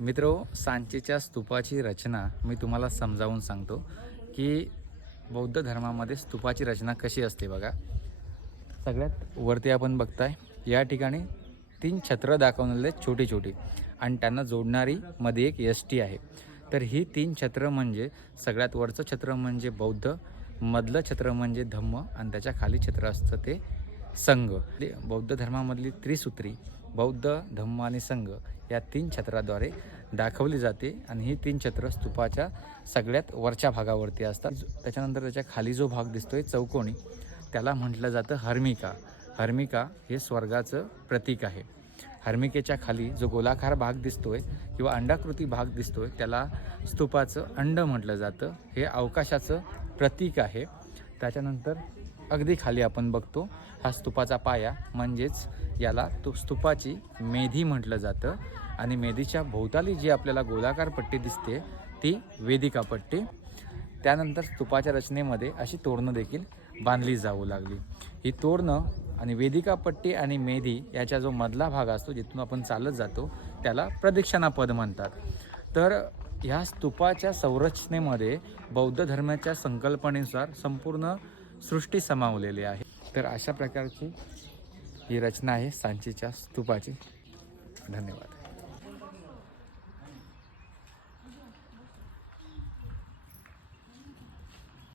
मित्र सांचीच्या स्तूपाची रचना मी तुम्हाला समजावून सांगतो की बौद्ध धर्मामध्ये स्तूपाची रचना कशी असते बघा. सगळ्यात वरती आपण बघताय या ठिकाणी तीन छत्र दाखवलेले छोटी छोटी आणि त्यांना जोडणारी मध्ये एक एस टी आहे. तर ही तीन छत्र म्हणजे सगळ्यात वरचं छत्र म्हणजे बौद्ध मधलं छत्र म्हणजे धम्म आणि त्याच्याखाली छत्र असतं ते संघ. बौद्ध धर्मामधली त्रिसूत्री बौद्ध धम्म आणि संघ या तीन छत्राद्वारे दाखवली जाते आणि ही तीन छत्र स्तूपाच्या सगळ्यात वरच्या भागावरती असतात. त्याच्यानंतर त्याच्याखाली जो भाग दिसतोय चौकोनी त्याला म्हटलं जातं हर्मिका. हर्मिका हे स्वर्गाचं प्रतीक आहे. हर्मिकेच्या खाली जो गोलाकार भाग दिसतोय किंवा अंडाकृती भाग दिसतोय त्याला स्तूपाचं अंड म्हटलं जातं. हे अवकाशाचं प्रतीक आहे. त्याच्यानंतर अगदी खाली आपण बघतो हा स्तूपाचा पाया म्हणजेच याला तो स्तूपाची मेधी म्हटलं जातं. आणि मेधीच्या भोवताली जी आपल्याला गोलाकार पट्टी दिसते ती वेदिका पट्टी. त्यानंतर स्तूपाच्या रचनेमध्ये अशी तोरणं देखील बांधली जाऊ लागली. ही तोरणं आणि वेदिका पट्टी आणि मेधी याचा जो मधला भाग असतो जिथून आपण चालत जातो त्याला प्रदक्षिणापद म्हणतात. तर ह्या स्तूपाच्या संरचनेमध्ये बौद्ध धर्माच्या संकल्पनेनुसार संपूर्ण सृष्टी समावलेली आहे. तर अशा प्रकारची ही रचना आहे सांचीच्या स्तूपाची. धन्यवाद.